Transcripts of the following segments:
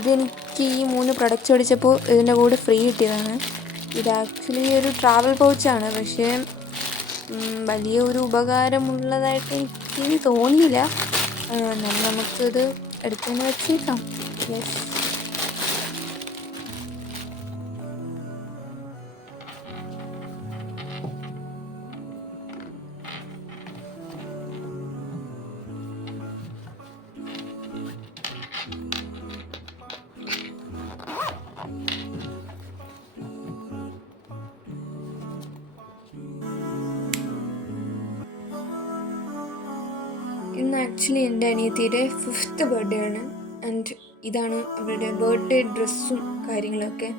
ഇതെനിക്ക് ഈ 3 പ്രൊഡക്റ്റ്സ് മേടിച്ചപ്പോൾ ഇതിൻ്റെ കൂടെ ഫ്രീ കിട്ടിയതാണ്. ഇത് ആക്ച്വലി ഒരു ട്രാവൽ പൗച്ചാണ്, പക്ഷേ വലിയ ഒരു ഉപകാരമുള്ളതായിട്ട് എനിക്ക് തോന്നിയില്ല. നമുക്കിത് എടുത്തുതന്നെ വെച്ചേക്കാം. യെസ്. ഇന്ന് ആക്ച്വലി എൻ്റെ അനിയത്തിയുടെ 5th ബർത്ത്ഡേ ആണ്. ആൻഡ് ഇതാണ് അവരുടെ ബർത്ത്ഡേ ഡ്രസ്സും കാര്യങ്ങളൊക്കെ.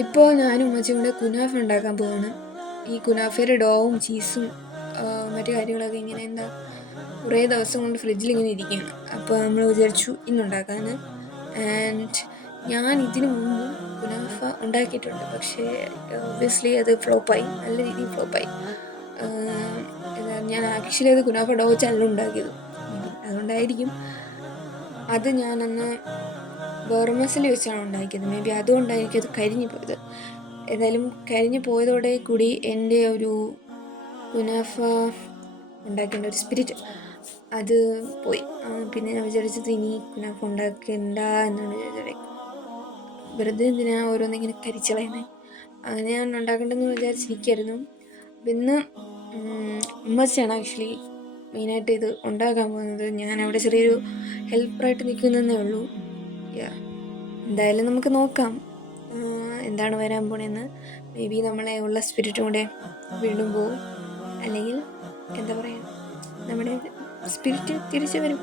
ഇപ്പോൾ ഞാനും ഉമ്മച്ചിയും കൂടെ കുനാഫ ഉണ്ടാക്കാൻ പോവാണ്. ഈ കുനാഫയുടെ ഡോവും ചീസും മറ്റു കാര്യങ്ങളൊക്കെ ഇങ്ങനെ എന്താ കുറേ ദിവസം കൊണ്ട് ഫ്രിഡ്ജിൽ ഇങ്ങനെ ഇരിക്കുകയാണ്. അപ്പോൾ നമ്മൾ വിചാരിച്ചു ഇന്നുണ്ടാക്കാമെന്ന്. ആൻഡ് ഞാൻ ഇതിനു മുമ്പും കുനാഫ ഉണ്ടാക്കിയിട്ടുണ്ട്, പക്ഷേ ഒബ്വിയസ്ലി അത് ഫ്ലോപ്പായി, നല്ല രീതിയിൽ ഫ്ലോപ്പായി. ഞാൻ ആക്ച്വലി അത് കുനാഫ ഡോ വെച്ചല്ല ഉണ്ടാക്കിയത്, അതുകൊണ്ടായിരിക്കും. അത് ഞാനന്ന് വെർമസലി വെച്ചാണ് ഉണ്ടാക്കിയത്, മേ ബി അതുകൊണ്ടായിരിക്കും അത് കരിഞ്ഞു പോയത്. ഏതായാലും കരിഞ്ഞു പോയതോടെ കൂടി എൻ്റെ ഒരു കുനാഫ ഉണ്ടാക്കേണ്ട ഒരു സ്പിരിറ്റ് അത് പോയി. പിന്നെ ഞാൻ വിചാരിച്ചത് ഇനി കുനാഫ ഉണ്ടാക്കേണ്ട എന്നാണ് വിചാരിച്ചത്. വെറുതെ എന്തിനാ ഓരോന്നിങ്ങനെ കരിച്ചു കളയുന്നത്. അങ്ങനെ ഞാൻ ഉണ്ടാക്കേണ്ടതെന്ന് വിചാരിച്ചിരിക്കുകയായിരുന്നു. അപ്പം ഇന്ന് ഉമ്മച്ചിയാണ് ആക്ച്വലി മെയിനായിട്ട് ഇത് ഉണ്ടാക്കാൻ പോകുന്നത്. ഞാൻ അവിടെ ചെറിയൊരു ഹെൽപ്പറായിട്ട് നിൽക്കുന്നതേ ഉള്ളൂ. എന്തായാലും നമുക്ക് നോക്കാം എന്താണ് വരാൻ പോണെന്ന്. മേ ബി നമ്മളെ ഉള്ള സ്പിരിറ്റും കൂടെ വീണ്ടും പോവും, അല്ലെങ്കിൽ എന്താ പറയുക, നമ്മുടെ സ്പിരിറ്റ് തിരിച്ചു വരും.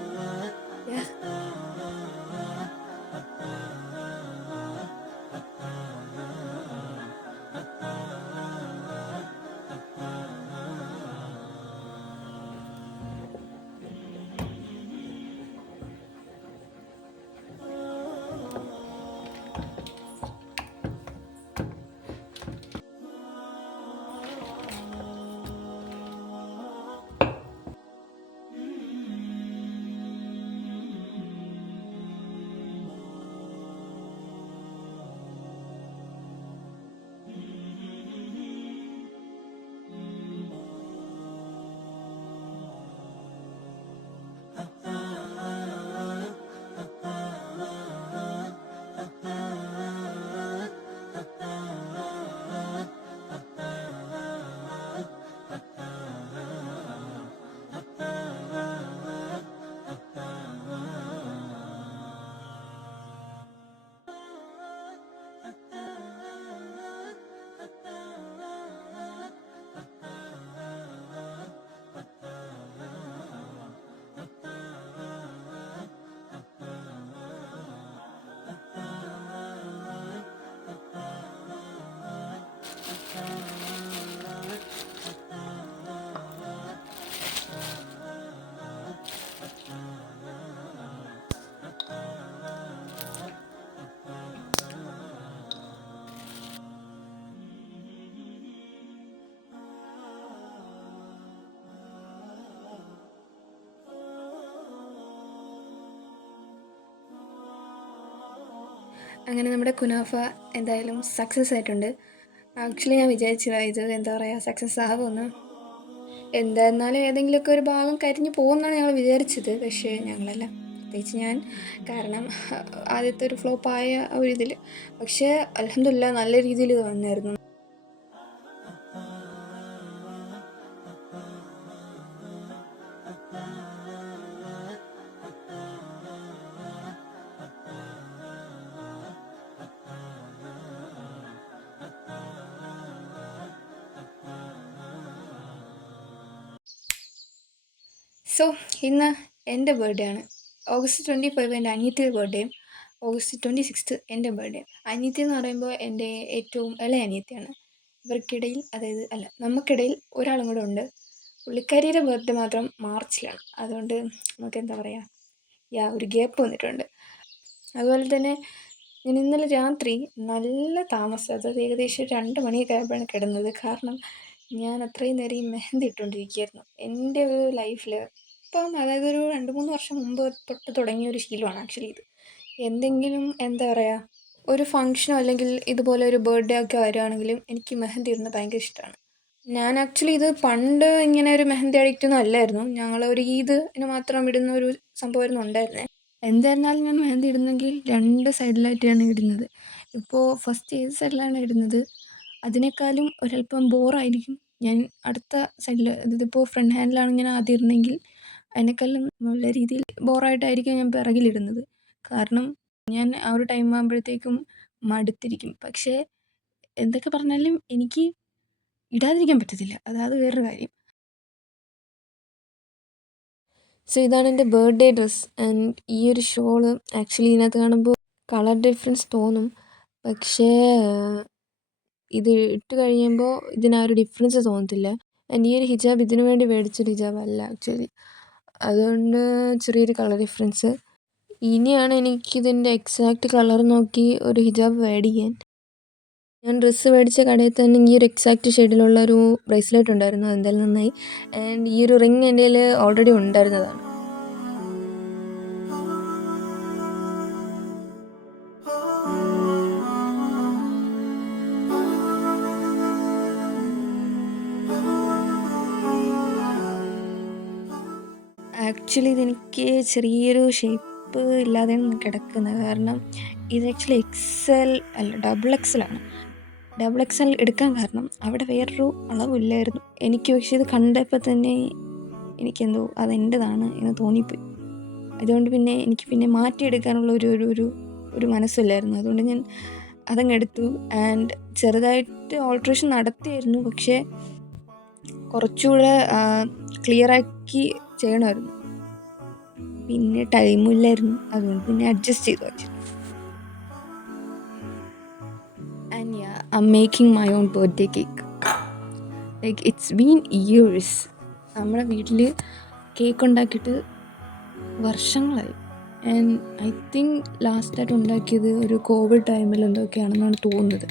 അങ്ങനെ നമ്മുടെ കുനാഫ എന്തായാലും സക്സസ് ആയിട്ടുണ്ട്. ആക്ച്വലി ഞാൻ വിചാരിച്ചതാ ഇത് എന്താ പറയുക സക്സസ് ആകുമെന്ന്. എന്തായിരുന്നാലും ഏതെങ്കിലുമൊക്കെ ഒരു ഭാഗം കരിഞ്ഞു പോകുമെന്നാണ് ഞങ്ങൾ വിചാരിച്ചത്. പക്ഷേ ഞങ്ങളല്ല, പ്രത്യേകിച്ച് ഞാൻ, കാരണം ആദ്യത്തെ ഒരു ഫ്ലോപ്പായ ഒരു ഇതിൽ. പക്ഷേ അൽഹംദുലില്ലാ നല്ല രീതിയിൽ ഇത് വന്നായിരുന്നു. സോ ഇന്ന് എൻ്റെ ബർത്ത്ഡേ ആണ്. ഓഗസ്റ്റ് 25 എൻ്റെ അനിയത്തിയുടെ ബർത്ത്ഡേയും ഓഗസ്റ്റ് 26 എൻ്റെ ബർത്ത്ഡേ. അനിയത്തി എന്ന് പറയുമ്പോൾ എൻ്റെ ഏറ്റവും ഇളയ അനിയത്തിയാണ്. ഇവർക്കിടയിൽ, അതായത് അല്ല നമുക്കിടയിൽ ഒരാളും കൂടെ ഉണ്ട്. പുള്ളിക്കാരിയുടെ ബർത്ത്ഡേ മാത്രം മാർച്ചിലാണ്. അതുകൊണ്ട് നമുക്ക് എന്താ പറയുക, ഒരു ഗ്യാപ്പ് വന്നിട്ടുണ്ട്. അതുപോലെ തന്നെ ഞാൻ ഇന്നലെ രാത്രി നല്ല താമസം, അതായത് ഏകദേശം 2 മണിയൊക്കെ ആയപ്പോഴാണ് കിടന്നത്. കാരണം ഞാൻ അത്രയും നേരം ഈ മെഹന്തി ഇട്ടുകൊണ്ടിരിക്കുകയായിരുന്നു. എൻ്റെ ഒരു ലൈഫിൽ ഇപ്പം, അതായത് ഒരു 2-3 വർഷം മുമ്പ് തൊട്ട് തുടങ്ങിയ ഒരു ശീലമാണ് ആക്ച്വലി ഇത്. എന്തെങ്കിലും എന്താ പറയുക, ഒരു ഫങ്ഷനോ അല്ലെങ്കിൽ ഇതുപോലെ ഒരു ബർത്ത്ഡേ ഒക്കെ വരുവാണെങ്കിലും എനിക്ക് മെഹന്തി ഇടുന്നത് ഭയങ്കര ഇഷ്ടമാണ്. ഞാൻ ആക്ച്വലി ഇത് പണ്ട് ഇങ്ങനെ ഒരു മെഹന്തി അഡിക്റ്റൊന്നും അല്ലായിരുന്നു. ഞങ്ങളൊരു ഈദിന് മാത്രം ഇടുന്ന ഒരു സംഭവമായിരുന്നു ഉണ്ടായിരുന്നത്. എന്തായിരുന്നാലും ഞാൻ മെഹന്തി ഇടുന്നെങ്കിൽ 2 സൈഡിലായിട്ടാണ് ഇടുന്നത്. ഇപ്പോൾ ഫസ്റ്റ് ഏത് സൈഡിലാണ് ഇടുന്നത് അതിനേക്കാളും ഒരല്പം ബോറായിരിക്കും ഞാൻ അടുത്ത സൈഡിൽ, ഇതിപ്പോൾ ഫ്രണ്ട് ഹാൻഡിലാണ് ഞാൻ ആദ്യം ഇടുന്നെങ്കിൽ അതിനേക്കാളും നല്ല രീതിയിൽ ബോറായിട്ടായിരിക്കും ഞാൻ പിറകിലിടുന്നത്. കാരണം ഞാൻ ആ ഒരു ടൈം ആകുമ്പോഴത്തേക്കും മടുത്തിരിക്കും. പക്ഷേ എന്തൊക്കെ പറഞ്ഞാലും എനിക്ക് ഇടാതിരിക്കാൻ പറ്റത്തില്ല, അതാണ് വേറൊരു കാര്യം. സോ ഇതാണ് എൻ്റെ ബർത്ത്ഡേ ഡ്രസ്സ്. ആൻഡ് ഈ ഒരു ഷോള് ആക്ച്വലി ഇതിനകത്ത് കാണുമ്പോൾ കളർ ഡിഫറൻസ് തോന്നും, പക്ഷേ ഇത് ഇട്ട് കഴിയുമ്പോൾ ഇതിനാ ഒരു ഡിഫറൻസ് തോന്നത്തില്ല. ആൻഡ് ഈ ഒരു ഹിജാബ് ഇതിനു വേണ്ടി മേടിച്ചൊരു ഹിജാബ് അല്ല ആക്ച്വലി. അതുകൊണ്ട് ചെറിയൊരു കളർ ഡിഫറൻസ്. ഇനിയാണ് എനിക്കിതിൻ്റെ എക്സാക്റ്റ് കളർ നോക്കി ഒരു ഹിജാബ് മേടിക്കാൻ. ഞാൻ ഡ്രസ്സ് മേടിച്ച കടയിൽ തന്നെ ഈ ഒരു എക്സാക്റ്റ് ഷെയ്ഡിലുള്ള ഒരു ബ്രേസ്ലെറ്റ് ഉണ്ടായിരുന്നു. അതെന്തായാലും നന്നായി. ആൻഡ് ഈ ഒരു റിങ് എൻ്റെ കയ്യിൽ ഓൾറെഡി ഉണ്ടായിരുന്നതാണ്. ആക്ച്വലി ഇതെനിക്ക് ചെറിയൊരു ഷേപ്പ് ഇല്ലാതെയാണ് കിടക്കുന്നത്. കാരണം ഇത് ആക്ച്വലി എക്സൽ അല്ല, ഡബിൾ എക്സൽ ആണ്. ഡബിൾ എക്സൽ എടുക്കാൻ കാരണം അവിടെ വേറൊരു അളവില്ലായിരുന്നു എനിക്ക്. പക്ഷേ ഇത് കണ്ടപ്പോൾ തന്നെ എനിക്കെന്തോ അതെൻ്റെതാണ് എന്ന് തോന്നിപ്പോയി. അതുകൊണ്ട് പിന്നെ എനിക്ക് പിന്നെ മാറ്റിയെടുക്കാനുള്ള ഒരു ഒരു ഒരു ഒരു മനസ്സില്ലായിരുന്നു. അതുകൊണ്ട് ഞാൻ അതങ്ങ് എടുത്തു. ആൻഡ് ചെറുതായിട്ട് ഓൾട്രേഷൻ നടത്തിയായിരുന്നു, പക്ഷേ കുറച്ചുകൂടെ ക്ലിയറാക്കി ചെയ്യണമായിരുന്നു. പിന്നെ ടൈമും ഇല്ലായിരുന്നു, അതുകൊണ്ട് പിന്നെ അഡ്ജസ്റ്റ് ചെയ്തു വെച്ചു. And yeah, I M making my own birthday cake. Like it's been years. നമ്മുടെ വീട്ടിൽ കേക്ക് ഉണ്ടാക്കിയിട്ട് വർഷങ്ങളായി. ആൻഡ് ഐ തിങ്ക് ലാസ്റ്റായിട്ട് ഉണ്ടാക്കിയത് ഒരു കോവിഡ് ടൈമിൽ എന്തൊക്കെയാണെന്നാണ് തോന്നുന്നത്.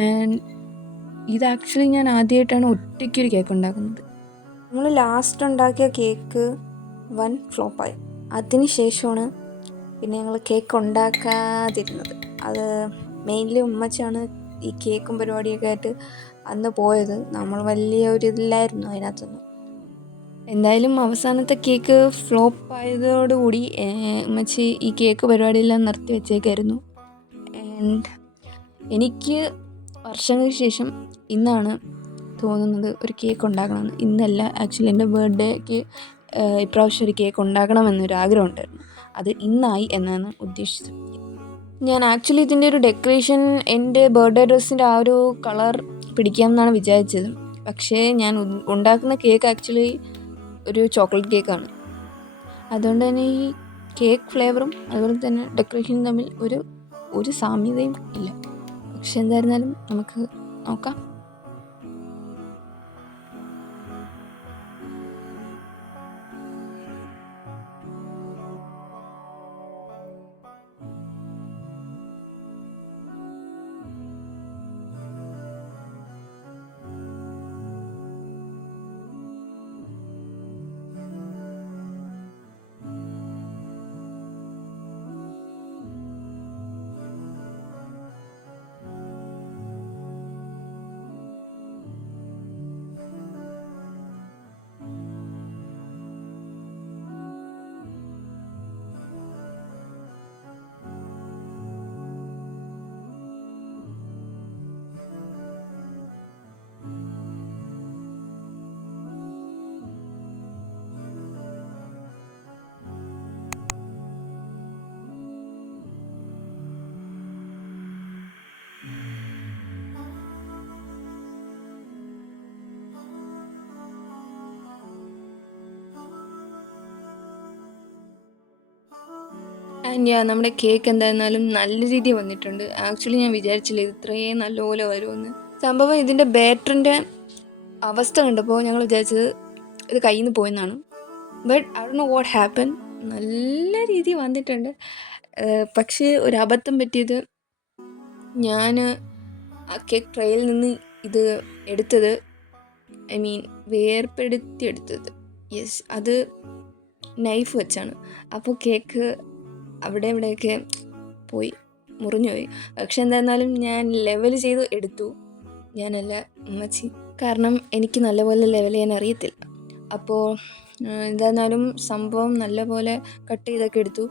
ആൻഡ് ഇത് ആക്ച്വലി ഞാൻ ആദ്യമായിട്ടാണ് ഒറ്റയ്ക്കൊരു കേക്ക് ഉണ്ടാക്കുന്നത്. നമ്മൾ ലാസ്റ്റ് ഉണ്ടാക്കിയ കേക്ക് വൻ ഫ്ലോപ്പായി. അതിന് ശേഷമാണ് പിന്നെ ഞങ്ങൾ കേക്ക് ഉണ്ടാക്കാതിരുന്നത്. അത് മെയിൻലി ഉമ്മച്ചാണ് ഈ കേക്കും പരിപാടിയൊക്കെ ആയിട്ട് അന്ന് പോയത്. നമ്മൾ വലിയ ഒരു ഇതില്ലായിരുന്നു അതിനകത്തൊന്നും. എന്തായാലും അവസാനത്തെ കേക്ക് ഫ്ലോപ്പ് ആയതോടുകൂടി ഉമ്മച്ചി ഈ കേക്ക് പരിപാടിയെല്ലാം നിർത്തി വെച്ചേക്കായിരുന്നു. ആൻഡ് എനിക്ക് വർഷങ്ങൾക്ക് ശേഷം ഇന്നാണ് തോന്നുന്നത് ഒരു കേക്ക് ഉണ്ടാക്കണമെന്ന്. ഇന്നല്ല, ആക്ച്വലി എൻ്റെ ബർത്ത്ഡേക്ക് ഇപ്രാവശ്യം ഒരു കേക്ക് ഉണ്ടാക്കണമെന്നൊരാഗ്രഹം ഉണ്ടായിരുന്നു. അത് ഇന്നായി എന്നാണ് ഉദ്ദേശിച്ചത്. ഞാൻ ആക്ച്വലി ഇതിൻ്റെ ഒരു ഡെക്കറേഷൻ എൻ്റെ ബർത്ത്ഡേ ഡ്രസ്സിൻ്റെ ആ ഒരു കളർ പിടിക്കാമെന്നാണ് വിചാരിച്ചത്. പക്ഷേ ഞാൻ ഉണ്ടാക്കുന്ന കേക്ക് ആക്ച്വലി ഒരു ചോക്ലേറ്റ് കേക്കാണ്. അതുകൊണ്ട് തന്നെ ഈ കേക്ക് ഫ്ലേവറും അതുപോലെ തന്നെ ഡെക്കറേഷനും തമ്മിൽ ഒരു സാമ്യതയും ഇല്ല. പക്ഷെ എന്തായിരുന്നാലും നമുക്ക് നോക്കാം. ആൻഡ് നമ്മുടെ കേക്ക് എന്തായിരുന്നാലും നല്ല രീതിയിൽ വന്നിട്ടുണ്ട്. ആക്ച്വലി ഞാൻ വിചാരിച്ചില്ല ഇത് ഇത്രയും നല്ലപോലെ വരുമെന്ന്. സംഭവം ഇതിൻ്റെ ബാറ്ററിൻ്റെ അവസ്ഥ കണ്ടപ്പോൾ ഞങ്ങൾ വിചാരിച്ചത് ഇത് കയ്യിൽ നിന്ന് പോയെന്നാണ്. But I don't know what happen. നല്ല രീതിയിൽ വന്നിട്ടുണ്ട്. പക്ഷേ ഒരു അബദ്ധം പറ്റിയത്, ഞാൻ ആ കേക്ക് ട്രേയിൽ നിന്ന് ഇത് എടുത്തത്, ഐ മീൻ വേർപ്പെടുത്തി എടുത്തത്, യെസ്, അത് നൈഫ് വെച്ചാണ്. അപ്പോൾ കേക്ക് അവിടെ ഇവിടെയൊക്കെ പോയി മുറിഞ്ഞു പോയി. പക്ഷെ എന്തായിരുന്നാലും ഞാൻ ലെവൽ ചെയ്ത് എടുത്തു. ഞാനല്ല, ഉമ്മച്ചി. കാരണം എനിക്ക് നല്ലപോലെ ലെവൽ ചെയ്യാൻ അറിയത്തില്ല. അപ്പോൾ എന്തായിരുന്നാലും സംഭവം നല്ലപോലെ കട്ട് ചെയ്തൊക്കെ എടുത്തു.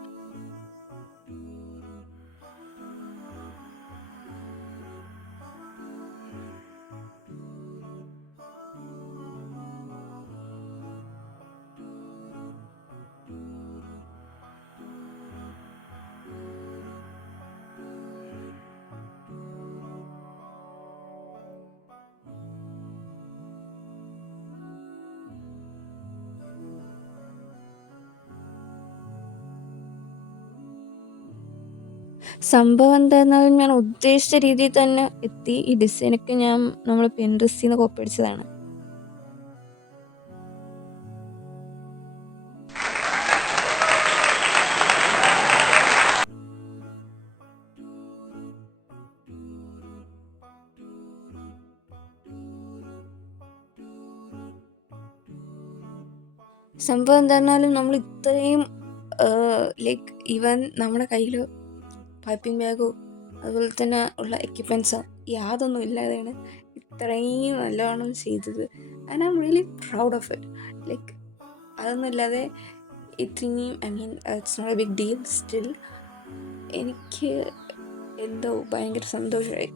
സംഭവം എന്തായിരുന്നാലും ഞാൻ ഉദ്ദേശിച്ച രീതിയിൽ തന്നെ എത്തി. ഈ ഡിസൈനൊക്കെ നമ്മൾ പിൻട്രസ്റ്റിൽ നിന്ന് കോപ്പി അടിച്ചതാണ്. സംഭവം എന്തായിരുന്നാലും നമ്മൾ ഇത്രയും ലൈക്ക് ഈവൻ നമ്മുടെ കയ്യിൽ പൈപ്പിംഗ് ബാഗോ അതുപോലെ തന്നെ ഉള്ള എക്യുപ്മെൻറ്റ്സോ യാതൊന്നും ഇല്ലാതെയാണ് ഇത്രയും നല്ലവണ്ണം ചെയ്തത്. And I am really proud of it. Like അതൊന്നും ഇല്ലാതെ ഇത്രയും it's not a big deal. Still എനിക്ക് എന്തോ ഭയങ്കര സന്തോഷമായി.